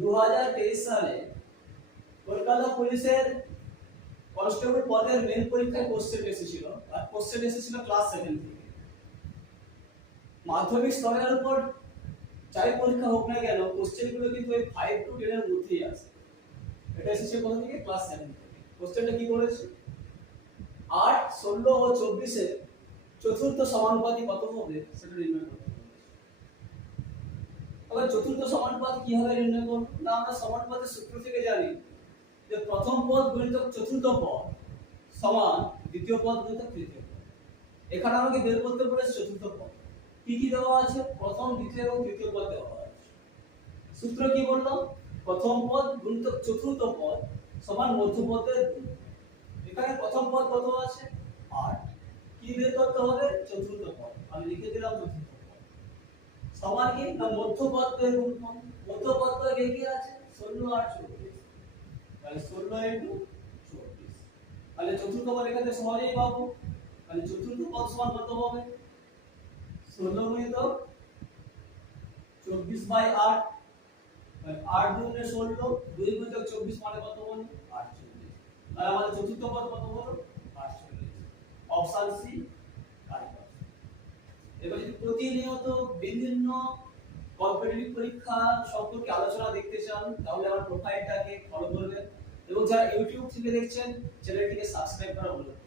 2023 সালে কলকাতা পুলিশের কনস্টেবল পদের মেন পরীক্ষায় কোশ্চেন এসেছিল, আর কোশ্চেন এসেছিল ক্লাস 7 থেকে। মাধ্যমিক স্তরের উপর যাই পরীক্ষা হোক না কেন, কোশ্চেনগুলো কিন্তু ওই 5 to 10 এর মধ্যেই আছে। এটা এসেছে কোথা থেকে? ক্লাস 7 থেকে। কোশ্চেনটা কি করেছে? 8, 16 ও 24 এর চতুর্থ সমানুপাতি কত হবে সেটা নির্ণয় করতে হবে। তবে চতুর্থ সমানুপাত কিভাবে নির্ণয় করব? না, আমরা সমানুপাতের সূত্র থেকে জানি যে প্রথম পদ গুণিতক চতুর্থ পদ সমান দ্বিতীয় পদ গুণিতক তৃতীয় পদ। এখানে আমাকে বের করতে বলেছে চতুর্থ পদ। কি কি দেওয়া আছে? প্রথম, দ্বিতীয় এবং তৃতীয় পদ দেওয়া আছে। সূত্র কি বললাম? প্রথম পদ গুণিতক চতুর্থ পদ সমান মধ্যপদের গুণ। এখানে প্রথম পদ কত আছে? 8। কি বের করতে হবে? চতুর্থ পদ। আমি লিখে দিলাম চতুর্থ পদ সমান কি? না, মধ্যপদের গুণফল। মধ্যপদ কি আছে? 16 আর 24। তাহলে 16 ইনটু 24। তাহলে চতুর্থ পদ এখানে সহজেই পাবো। তাহলে চতুর্থ পদ সমান কত হবে? 16 গুণিতক 24/8। 8 গুণে 16, 2 গুণিতক 24 মানে কত হলো? 48। তাহলে আমাদের চতুর্থ পদ কত হলো? 48। Option C correct. এবার যদি প্রতিনিয়ত বিভিন্ন কম্পিটিটিভ পরীক্ষা সম্পর্কে আলোচনা দেখতে চান তাহলে আমার প্রোফাইলটাকে ফলো করবেন, এবং যারা ইউটিউব থেকে দেখছেন চ্যানেলটিকে সাবস্ক্রাইব করা ভুলবেন না।